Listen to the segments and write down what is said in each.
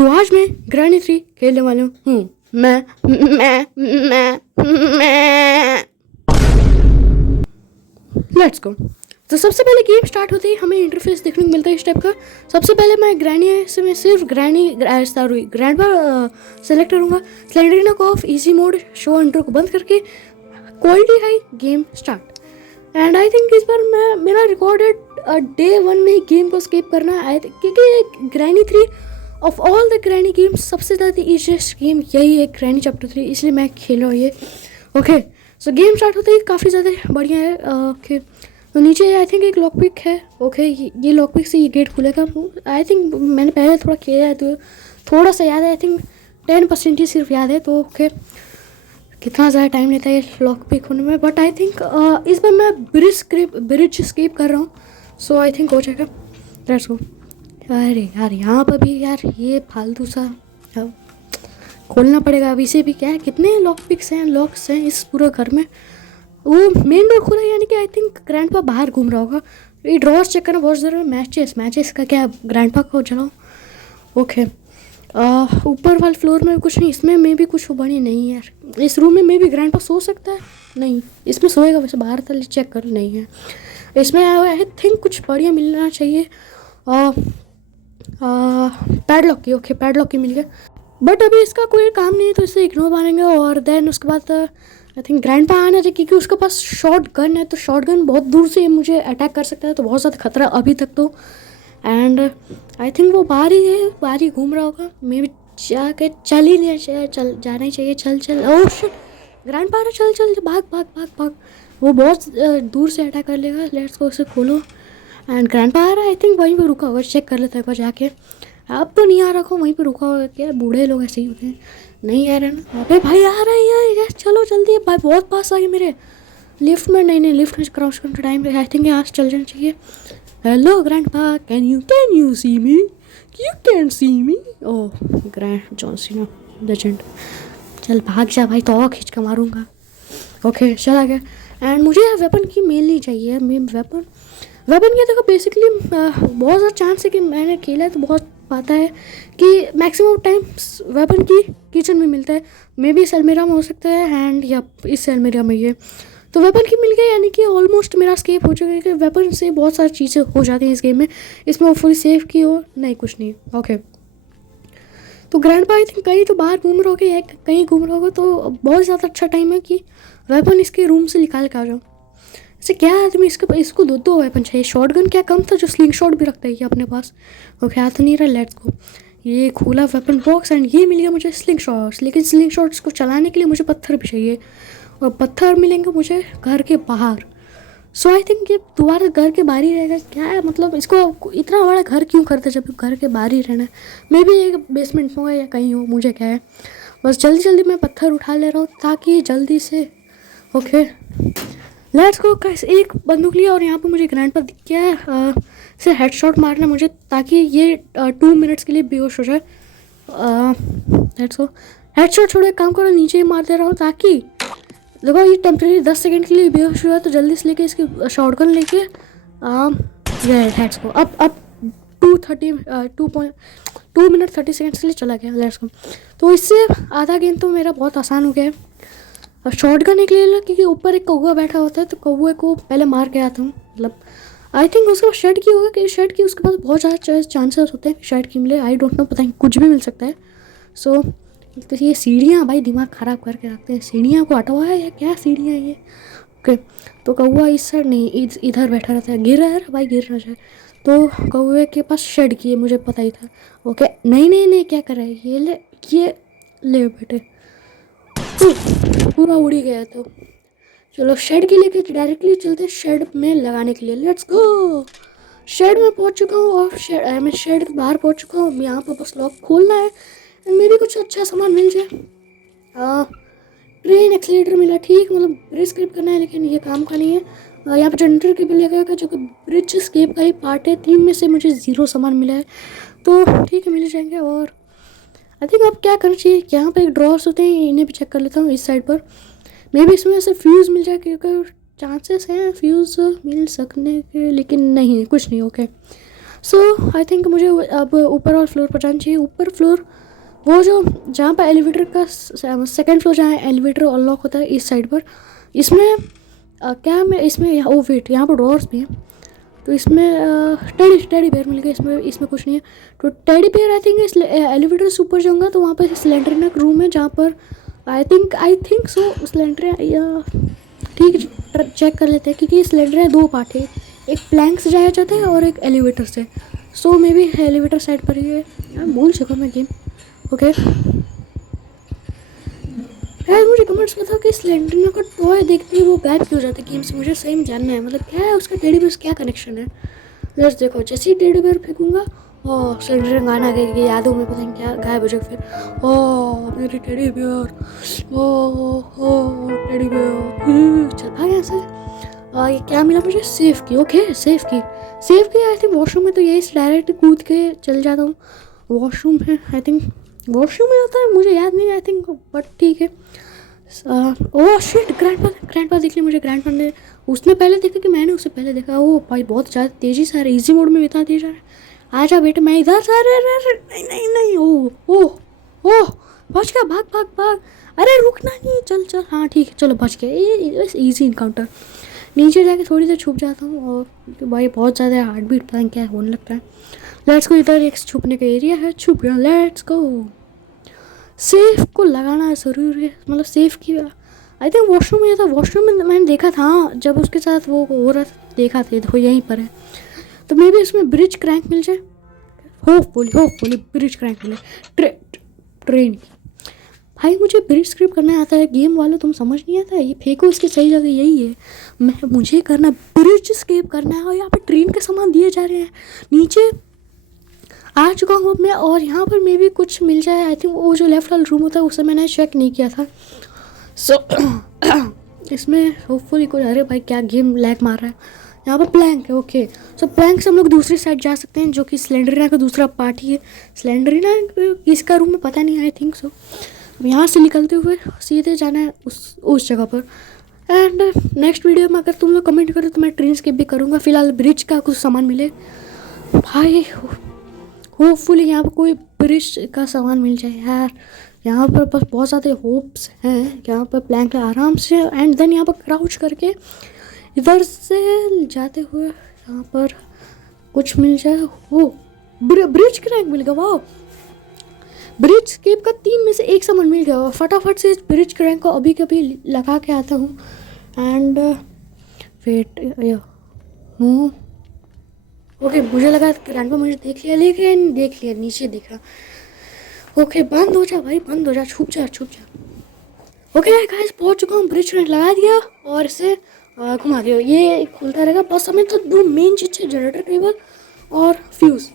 तो आज मैं ग्रैनी 3 खेलने वाला हूँ। मैं लेट्स गो। तो सबसे पहले गेम स्टार्ट होते ही हमें इंटरफेस देखने को मिलता है इस टाइप का। सबसे पहले मैं ग्रैनी से मैं सिर्फ ग्रैंडपा सेलेक्ट करूँगा। स्लेंडरिना को of easy mode show intro को बंद करके quality high game start. And I think इस बार मेरा रिकॉर्डेड डे 1 में ही गेम को स्किप करना है क्योंकि granny 3 of all the granny games सबसे ज़्यादा ईजीएस्ट गेम यही है, ग्रैनी चैप्टर 3, इसलिए मैं खेल रहा हूँ ये। ओके सो गेम स्टार्ट होते ही काफ़ी ज़्यादा बढ़िया है। ओके तो नीचे आई थिंक एक लॉकपिक है। ओके ये लॉकपिक से ये गेट खुलेगा। आई थिंक मैंने पहले थोड़ा किया है तो थोड़ा सा याद है। आई थिंक 10% ही सिर्फ याद है। तो ओके कितना ज़्यादा टाइम लेता है ये लॉकपिक होने में, बट आई थिंक इस बार मैं ब्रिज स्किप कर रहा हूँ, सो आई थिंक हो जाएगा। Let's go. अरे यार यहाँ पर भी यार ये फालतू सा खोलना पड़ेगा अभी से भी। क्या है, कितने लॉक्स हैं इस पूरे घर में। वो मेन डोर खुला है यानी कि आई थिंक ग्रैंडपा बाहर घूम रहा होगा। ये ड्रॉर्स चेक करना बहुत ज़रूरी है। मैचेस का क्या ग्रैंडपा को चलाओ। ओके ऊपर वाले फ्लोर में कुछ नहीं, इसमें मे भी कुछ बढ़िया नहीं है यार। इस रूम में मे भी ग्रैंडपा सो सकता है, नहीं इसमें सोएगा वैसे, बाहर तले चेक कर नहीं है इसमें। आई थिंक कुछ बढ़िया मिलना चाहिए। पैडलॉक की, ओके पैडलॉक की मिल गया, बट अभी इसका कोई काम नहीं है तो इसे इग्नोर मारेंगे। और देन उसके बाद आई थिंक ग्रैंडपा आना चाहिए क्योंकि उसके पास शॉर्ट गन है, तो शॉर्ट गन बहुत दूर से मुझे अटैक कर सकता है, तो बहुत ज़्यादा खतरा अभी तक तो। एंड आई थिंक वो बाहर ही घूम रहा होगा। मे भी जाके चल ही नहीं चाहिए, चल जाना ही चाहिए। चल ओह शिट, ग्रैंडपा आ रहा, चल भाग। वो बहुत दूर से अटैक कर लेगा। लेट्स को उसे खोलो। एंड ग्रैंडपा आ रहा है, आई थिंक वहीं पे रुका होगा, चेक कर लेता है एक बार जाके। अब तो नहीं आ रखा, वहीं पे रुका होगा। क्या बूढ़े लोग ऐसे ही होते हैं, नहीं आ रहा ना। अबे भाई आ रहा है यार, चलो जल्दी भाई, बहुत पास आ गए मेरे। लिफ्ट में नहीं लिफ्ट में क्रॉस करने टाइम पे आई थिंक यहाँ से चल जाना चाहिए। Hello grandpa, can you see me? You can see me? Oh grand John Cena legend, चल भाग जा भाई, तो खींच कर मारूंगा। ओके चला गया। एंड मुझे वेपन की मेल नहीं चाहिए। वेपन की देखो बेसिकली बहुत ज़्यादा चांस है कि मैंने खेला है तो बहुत पता है कि मैक्सिमम टाइम वेपन की किचन में मिलता है। मे बी इस अलमीरा में हो सकता है, एंड या इस अलमीरा में ये तो वेपन की मिल गई, यानी कि ऑलमोस्ट मेरा स्केप हो चुका है कि वेपन से बहुत सारी चीज़ें हो जाती हैं इस गेम में। इसमें वो फुल सेफ की हो नहीं, कुछ नहीं। ओके तो ग्रैंडपा आई थिंक कहीं तो बाहर घूम रहे होगे या कहीं घूम रहे होगे, तो बहुत ज़्यादा अच्छा टाइम है कि वेपन इसके रूम से निकाल के आ जाओ। ऐसे क्या आदमी इसको दो वेपन चाहिए। शॉटगन क्या कम था जो स्लिंग शॉट भी रखता है ये अपने पास। ओके हाथ नहीं रहा। Let's go. ये खुला वेपन बॉक्स एंड ये मिल गया मुझे स्लिंग शॉट्स, लेकिन स्लिंग शॉट्स को चलाने के लिए मुझे पत्थर भी चाहिए, और पत्थर मिलेंगे मुझे घर के बाहर। सो आई थिंक ये दोबारा घर के बाहर ही रहेगा। क्या है मतलब, इसको इतना बड़ा घर क्यों करते जब घर के बाहर ही रहना है। मे बी एक बेसमेंट हो या कहीं हो, मुझे क्या है, बस जल्दी मैं पत्थर उठा ले रहा हूँ ताकि जल्दी से। Okay let's go guys. एक बंदूक लिया और यहाँ पे मुझे ग्रैंडपा दिख गया से हेडशॉट मारना मुझे, ताकि ये 2 मिनट्स के लिए बेहोश हो जाए। Let's go. हेडशॉट छोड़ो, एक काम करो, नीचे ही मार दे रहा हूँ ताकि देखो ये टेम्प्रेरी 10 सेकंड के लिए बेहोश हुआ है, तो जल्दी से लेके इसकी शॉटगन लेके लेट्स गो। अब 2 मिनट 30 सेकंड के लिए चला गया। लेट्स गो। तो इससे आधा गेम तो मेरा बहुत आसान हो गया है। और शॉटगन एक ले लो क्योंकि ऊपर एक कौवा बैठा होता है, तो कौवे को पहले मार के आता हूँ। मतलब आई थिंक उसके पास शेड की होगा कि शेड की उसके पास बहुत ज़्यादा चांसेस होते हैं कि शेड की मिले। आई डोंट नो, पता नहीं, कुछ भी मिल सकता है। सो तो ये सीढ़ियाँ भाई दिमाग ख़राब करके रखते हैं। सीढ़ियाँ को हटवा है या क्या सीढ़ियाँ ये। ओके तो कौवा इस साइड नहीं, इधर बैठा रहता है। गिर रहा है भाई, गिर ना जाए। तो कौवे के पास शेड की है, मुझे पता ही था। ओके नहीं क्या कर रहा है ये ले बेटे, पूरा उड़ी गया। तो चलो शेड के लेके डायरेक्टली चलते शेड में लगाने के लिए। Let's go. शेड में पहुंच चुका हूँ और शेड के बाहर पहुंच चुका हूँ। यहाँ पर बस लॉक खोलना है एंड मे भी कुछ अच्छा सामान मिल जाए। ट्रेन एक्सीलेटर मिला, ठीक, मतलब ब्रिज स्किप करना है लेकिन ये काम का नहीं है। यहाँ पर जनरेटर केबल लगेगा जो कि ब्रिज स्किप का ही पार्ट है। 3 में से मुझे 0 सामान मिला है, तो ठीक है मिल जाएंगे। और आई थिंक अब क्या करना चाहिए, यहाँ पे एक ड्रॉर्स होते हैं, इन्हें भी चेक कर लेता हूँ इस साइड पर। मे बी इसमें से फ्यूज़ मिल जाए क्योंकि चांसेस हैं फ्यूज़ मिल सकने के, लेकिन नहीं कुछ नहीं। ओके सो आई थिंक मुझे अब ऊपर और फ्लोर पर जाना चाहिए। ऊपर फ्लोर वो जो जहाँ पर एलिवेटर का सेकंड फ्लोर जहाँ एलिवेटर अनलॉक होता है इस साइड पर। इसमें क्या मैं इसमें ओ वेट यहाँ पर डोर्स भी हैं। तो इसमें टेडी बेयर मिल गया। इसमें इसमें कुछ नहीं है। तो टेडी बेयर आई थिंक इस एलिवेटर से ऊपर जाऊँगा तो वहाँ पर सिलेंडर का रूम है जहाँ पर आई थिंक सो सिलेंडर या ठीक है चेक कर लेते हैं क्योंकि सिलेंडर है दो पार्ट है। एक प्लैंक से जाया जाता है और एक एलिवेटर से। सो मे बी एलिवेटर साइड पर ही है। यार भूल चुका मैं गेम। ओके यार मुझे कमेंट्स बताओ कि सिलेंडर का टॉय देखते ही वो गायब क्यों हो जाता है गेम से। मुझे सही में जानना है मतलब क्या है उसका टेडी बेयर क्या कनेक्शन है। लेट्स देखो जैसे ही टेडी बेयर फेंकूंगा और सिलेंडर गाना गई यादों में पता नहीं क्या गायब हो जाए फिर। ओ मेरी टेडी बेयर ओ टेडी बेयर चल भाग यहाँ से। ये क्या मिला मुझे सेफ की। ओके सेफ की आई थिंक वॉशरूम में तो यही डायरेक्ट कूद के चल जाता हूँ। वॉशरूम है आई थिंक वॉशरूम में होता है मुझे याद नहीं आई थिंक बट ठीक है। ओह शिट ग्रैंडपा देख लिया मुझे। ग्रैंडपा ने उसने पहले देखा कि मैंने उससे पहले देखा। ओ भाई बहुत ज़्यादा तेज़ी से आ रहा है इजी मोड में बिता दिया जा रहा है। आजा बेटा मैं इधर से। अरे नहीं ओह बच गया भाग। अरे रुकना नहीं चल हाँ ठीक है चलो बच गया। ये ईजी इनकाउंटर। नीचे जाके थोड़ी देर छुप जाता हूँ और भाई बहुत ज़्यादा हार्ट बीट पता नहीं क्या होने लगता है। लेट्स को इधर एक छुपने का एरिया है छुप गया। Let's go. सेफ को लगाना ज़रूरी है मतलब सेफ की आई थिंक वॉशरूम में था। वॉशरूम में मैंने देखा था जब उसके साथ वो हो रहा था देखा था देखो यहीं पर है। तो मे भी इसमें ब्रिज क्रैंक मिल जाए। होपफुली ब्रिज क्रैंक मिले। ट्रेन भाई मुझे ब्रिज स्क्रिप्ट करना आता है। गेम वालों तुम समझ नहीं आता ये फेंको इसकी सही जगह यही है। मुझे करना ब्रिज स्केप करना है और यहाँ पर ट्रेन के सामान दिए जा रहे हैं। नीचे आ चुका हूँ मैं और यहाँ पर मे भी कुछ मिल जाए। आई थिंक वो जो लेफ्ट वाला रूम होता है उसे मैंने चेक नहीं किया था। सो इसमें होपफुली कोई अरे भाई क्या गेम लैग मार रहा है। यहाँ पर प्लैंक है। ओके सो प्लैंक से हम लोग दूसरी साइड जा सकते हैं जो कि सिलेंडरिना का दूसरा पार्ट ही है। सिलेंडरिना किसका रूम में पता नहीं आई थिंक सो। यहाँ से निकलते हुए सीधे जाना है उस जगह पर। एंड नेक्स्ट वीडियो में अगर तुम लोग कमेंट करो तो मैं ट्रेन स्किप भी करूँगा। फिलहाल ब्रिज का कुछ सामान मिले भाई होपफुली यहाँ पर कोई ब्रिज का सामान मिल जाए यार। यहाँ पर बस बहुत ज़्यादा होप्स हैं। यहाँ पर प्लैंक आराम से एंड देन यहाँ पर क्राउच करके इधर से जाते हुए यहाँ पर कुछ मिल जाए। हो ब्रिज क्रैंक मिल गया। वाह ब्रिज स्केप का 3 में से 1 सामान मिल गया। फटाफट से इस ब्रिज क्रैंक को अभी कभी लगा के आता हूँ। एंड वेट ओके मुझे लगा ग्रैंडपा मुझे देख लिया लेकिन देख लिया नीचे दिखा। ओके बंद हो जा भाई बंद हो जा छुप जा। ओके गाइस पहुँच चुका हूँ। ब्रिज क्रैंक लगा दिया और इसे घुमा दिया। ये खुलता रहेगा बस। हमें तो 2 मेन चीज़ है जनरेटर केबल और फ्यूज़।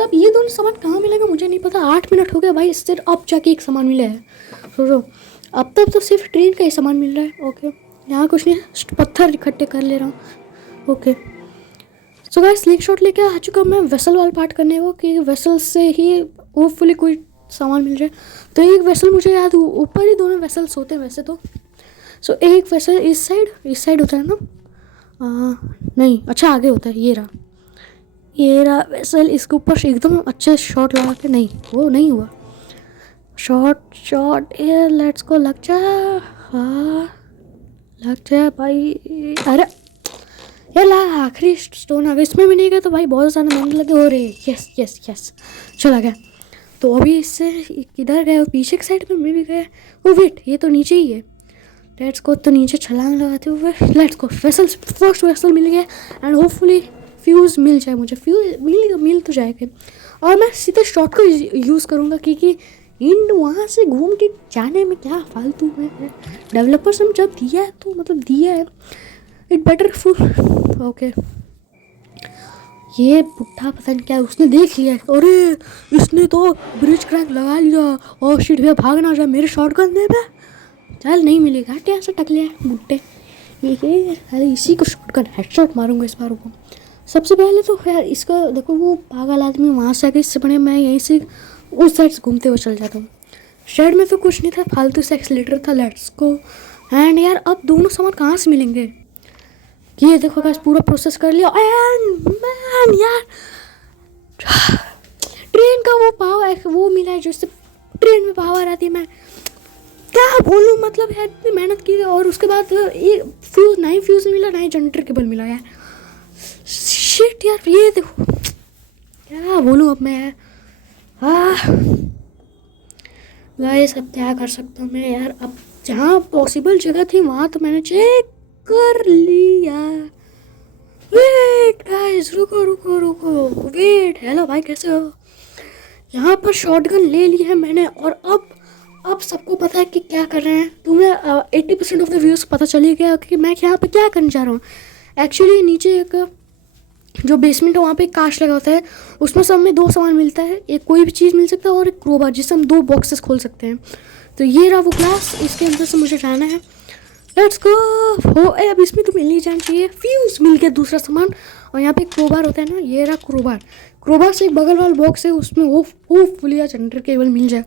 अब ये दोनों सामान कहाँ मिलेगा मुझे नहीं पता। 8 मिनट हो गया भाई इससे अब जाके एक सामान मिला है। सोचो अब तक तो सिर्फ ट्रेन का ही सामान मिल रहा है। ओके यहाँ कुछ नहीं पत्थर इकट्ठे कर ले रहा हूँ। Okay so guys sling shot लेके आ चुका मैं वेसल वाला पार्ट करने को कि वेसल से ही होपफुली कोई सामान मिल जाए। तो एक वेसल मुझे याद ऊपर ही दोनों वेसल्स होते हैं वैसे तो। सो एक वेसल इस साइड होता है ना। नहीं अच्छा आगे होता है। ये रहा वेसल। इसके ऊपर से एकदम अच्छे शॉट लगा के नहीं वो नहीं हुआ। शॉट ये लेट्स को लग जा भाई। अरे यार आखिरी स्टोन आ गया इसमें भी नहीं गया तो भाई बहुत ज़्यादा महंगे लगे हो रहे। यस चला गया। तो अभी इससे किधर गए पीछे की साइड में मैं भी गया। वो वेट ये तो नीचे ही है। लेट्स को तो नीचे छलांग लगाते हुए लेट्स को फर्स्ट वेसल मिल गया एंड होपफुली फ्यूज़ मिल जाए मुझे। फ्यूज़ मिल तो जाएगा और मैं सीधे शॉट को यूज़ करूँगा क्योंकि वहाँ से घूम के जाने में क्या फालतू है। डेवलपर्स ने जब दिया है तो मतलब दिया है इट बेटर फुल। ओके ये बुढ़ा पता नहीं क्या उसने देख लिया। अरे इसने तो ब्रिज क्रैंक लगा लिया और शिट भैया भागना जा मेरे शॉटगन दे पे। चल नहीं मिलेगा हट यहाँ से टकले बुढ़े। अरे इसी को शॉटगन हेडशॉट मारूंगा इस बार को। सबसे पहले तो यार इसका देखो वो पागल आदमी वहाँ से आके इससे बड़े मैं यहीं से उस साइड से घूमते हुए चल जाता हूँ। शेड में तो कुछ नहीं था फालतू से एक्सीलेटर था। लेट्स को एंड यार अब दोनों सामान कहाँ से मिलेंगे। ये देखो गाइस पूरा प्रोसेस कर लिया एंड मैन यार ट्रेन का वो पावर वो मिला है जिससे ट्रेन में पावर आती है। मैं क्या बोलूँ, मतलब यार इतनी मेहनत की और उसके बाद एक फ्यूज़ नहीं मिला, ना ही जनरेटर केबल मिला यार। शिट यार, ये देखो क्या बोलूँ अब मैं यार। गाइस अब क्या कर सकता हूँ मैं यार। अब जहाँ पॉसिबल जगह थी वहाँ तो मैंने चेक कर लिया। वेट गाइस, रुको रुको रुको, वेट। हेलो भाई, कैसे हो? यहाँ पर शॉटगन ले ली है मैंने और अब सबको पता है कि क्या कर रहे हैं। तुम्हें 80% ऑफ द व्यूज़ पता चली गया कि मैं यहाँ पे क्या करने जा रहा हूँ। एक्चुअली नीचे एक जो बेसमेंट है वहाँ पे एक कांच लगा होता है, उसमें सब में 2 सामान मिलता है। एक कोई भी चीज़ मिल सकता है और एक क्रोबार जिससे हम 2 बॉक्सेस खोल सकते हैं। तो ये रहा वो ग्लास, इसके अंदर से मुझे जाना है। Let's go. हो अब इसमें तो मिलनी जाना चाहिए। फ्यूज मिल गया दूसरा सामान। और यहाँ पे एक क्रोबार होता है ना, ये रहा क्रोबार से एक बगल वाला बॉक्स है, उसमें होपफुली या जनरेटर केबल मिल जाए,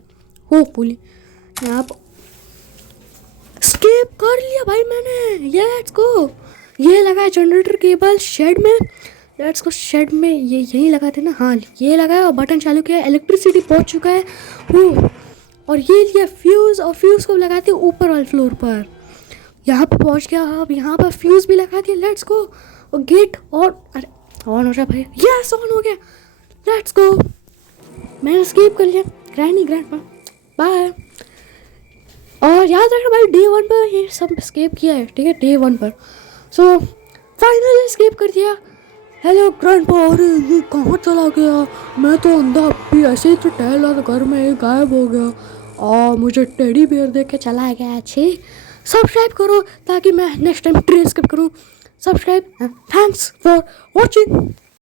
होपफुली। यहाँ पर स्केप कर लिया भाई मैंने। Let's go. ये लगा है जनरेटर केबल शेड में। Let's go. शेड में ये यहीं लगा थे ना, हाँ ये लगा है और बटन चालू किया, इलेक्ट्रिसिटी पहुंच चुका है। और ये लिया फ्यूज़ और फ्यूज़ को लगाते ऊपर वाले फ्लोर पर। यहाँ पे पहुंच गया। अब यहाँ पर फ्यूज़ भी लगा दिया। Let's go. और गेट और अरे ऑन हो रहा भाई। यस, ऑन हो गया। Let's go. मैंने स्किप कर लिया। Grandpa bye. और याद रखना भाई, डे 1 पर ये सब स्किप किया है, ठीक है, डे 1 पर। सो फाइनली स्किप कर दिया। हेलो ग्रैंडपा, अरे ये कहाँ चला गया? मैं तो अंधा भी ऐसे ही तो टहल रहा था घर में, ये गायब हो गया। और मुझे टेडी बियर देख के चला गया। अच्छे सब्सक्राइब करो ताकि मैं नेक्स्ट टाइम ट्रेन स्किप करूँ। सब्सक्राइब। Thanks for watching.